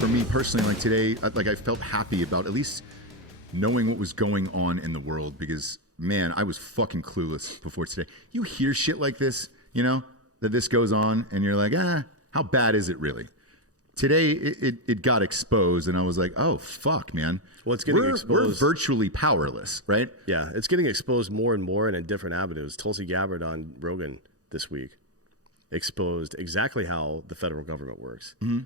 for me personally, like today, like I felt happy about at least knowing what was going on in the world because, man, I was fucking clueless before today. You hear shit like this, you know, that this goes on, and you're like, how bad is it really? Today, it got exposed, and I was like, oh, fuck, man. Well, it's getting exposed. We're virtually powerless, right? Yeah, it's getting exposed more and more and in different avenues. Tulsi Gabbard on Rogan this week exposed exactly how the federal government works. Mm-hmm.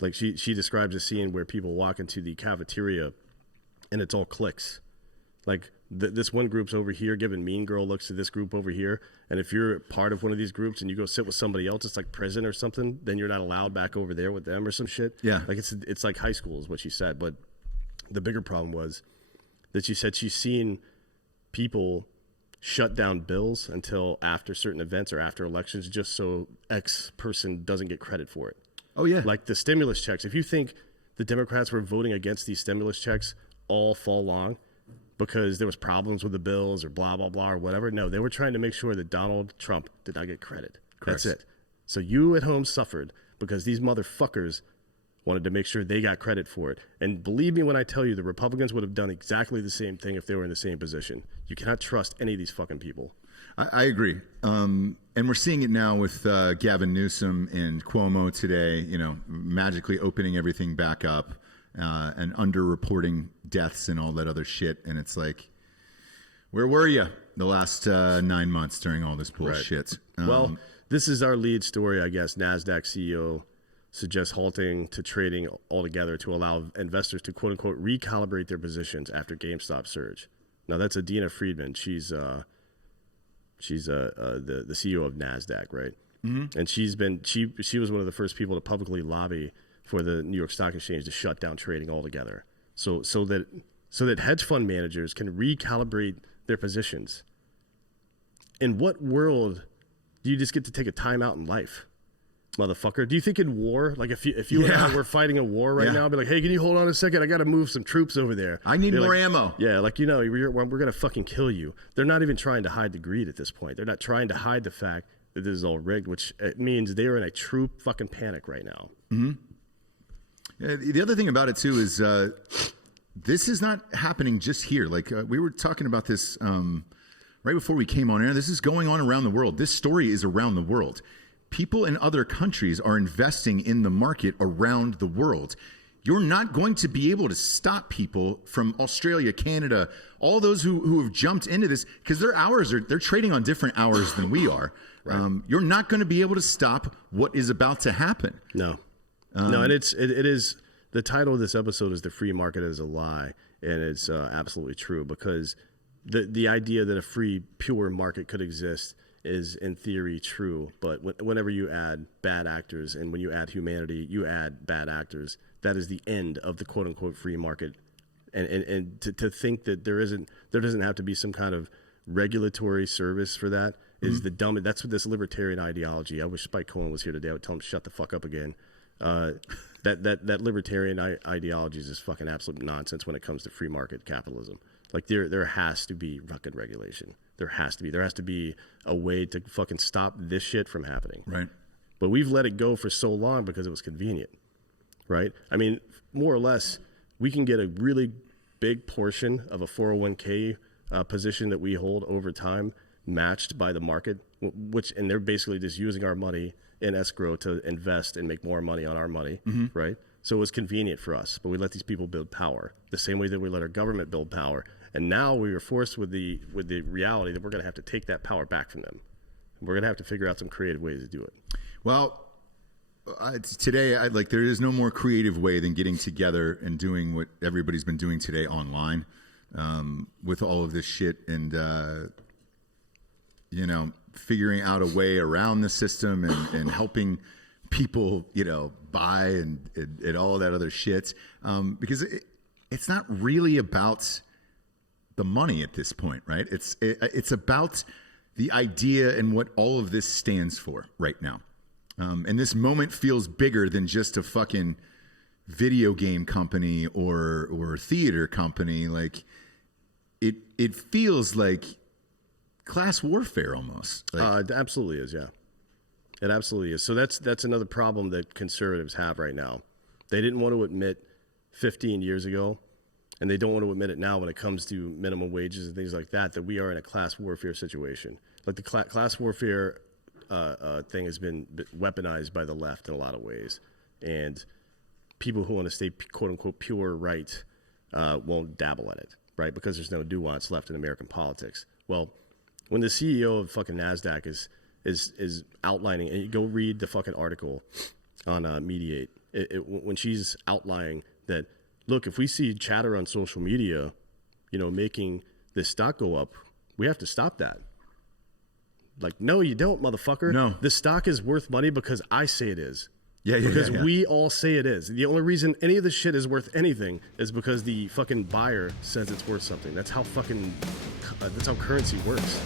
Like she describes a scene where people walk into the cafeteria and it's all cliques. Like this one group's over here giving mean girl looks to this group over here. And if you're part of one of these groups and you go sit with somebody else, it's like prison or something, then you're not allowed back over there with them or some shit. Yeah. Like it's like high school is what she said. But the bigger problem was that she said she's seen people shut down bills until after certain events or after elections just so X person doesn't get credit for it. Oh, yeah. Like the stimulus checks. If you think the Democrats were voting against these stimulus checks all fall long because there was problems with the bills or blah, blah, blah, or whatever. No, they were trying to make sure that Donald Trump did not get credit. Correct. That's it. So you at home suffered because these motherfuckers wanted to make sure they got credit for it. And believe me when I tell you, the Republicans would have done exactly the same thing if they were in the same position. You cannot trust any of these fucking people. I agree. And we're seeing it now with Gavin Newsom and Cuomo today, you know, magically opening everything back up and underreporting deaths and all that other shit. And it's like, where were you the last 9 months during all this bullshit? Right. Well, this is our lead story, I guess. NASDAQ CEO suggests halting to trading altogether to allow investors to, quote unquote, recalibrate their positions after GameStop surge. Now, that's Adina Friedman. She's the CEO of NASDAQ, right? Mm-hmm. And she was one of the first people to publicly lobby for the New York Stock Exchange to shut down trading altogether, so that hedge fund managers can recalibrate their positions. In what world do you just get to take a time out in life, motherfucker? Do you think in war, like if you and I were fighting a war right now, I'd be like, hey, can you hold on a second? I got to move some troops over there. I need more ammo. Yeah, like, you know, we're going to fucking kill you. They're not even trying to hide the greed at this point. They're not trying to hide the fact that this is all rigged, which it means they're in a true fucking panic right now. Mm-hmm. The other thing about it, too, is this is not happening just here. Like, we were talking about this right before we came on air. This is going on around the world. This story is around the world. People in other countries are investing in the market around the world. You're not going to be able to stop people from Australia, Canada, all those who have jumped into this because their hours they're trading on different hours than we are. Right. You're not going to be able to stop what is about to happen. No. No, and it is the title of this episode is "The Free Market is a Lie," and it's absolutely true because the idea that a free, pure market could exist is in theory true, but whenever you add bad actors and when you add humanity, you add bad actors. That is the end of the quote unquote free market, and to think that there doesn't have to be some kind of regulatory service for that is the dumbest. That's what this libertarian ideology. I wish Spike Cohen was here today. I would tell him shut the fuck up again. That libertarian ideology is just fucking absolute nonsense when it comes to free market capitalism. Like there has to be fucking regulation. There has to be a way to fucking stop this shit from happening. Right. But we've let it go for so long because it was convenient. Right. I mean, more or less, we can get a really big portion of a 401k position that we hold over time matched by the market, and they're basically just using our money in escrow to invest and make more money on our money, right? So it was convenient for us, but we let these people build power the same way that we let our government build power. And now we were forced with the reality that we're going to have to take that power back from them. We're going to have to figure out some creative ways to do it. Well, today, there is no more creative way than getting together and doing what everybody's been doing today online with all of this shit and, figuring out a way around the system and helping people, buy and all that other shit. Because it's not really about the money at this point, right? It's about the idea and what all of this stands for right now. And this moment feels bigger than just a fucking video game company or theater company. Like it feels like class warfare almost. It absolutely is, yeah. It absolutely is. So that's another problem that conservatives have right now They didn't want to admit 15 years ago, and they don't want to admit it now when it comes to minimum wages and things like that, that we are in a class warfare situation. Like the class warfare thing has been weaponized by the left in a lot of ways. And people who want to stay quote unquote pure right won't dabble in it, right? Because there's no nuance left in American politics. Well, when the CEO of fucking NASDAQ is outlining, and you go read the fucking article on Mediate, when she's outlining that, look, if we see chatter on social media, making this stock go up, we have to stop that. Like, no, you don't, motherfucker. No. The stock is worth money because I say it is. Yeah. Because we all say it is. The only reason any of this shit is worth anything is because the fucking buyer says it's worth something. That's how currency works.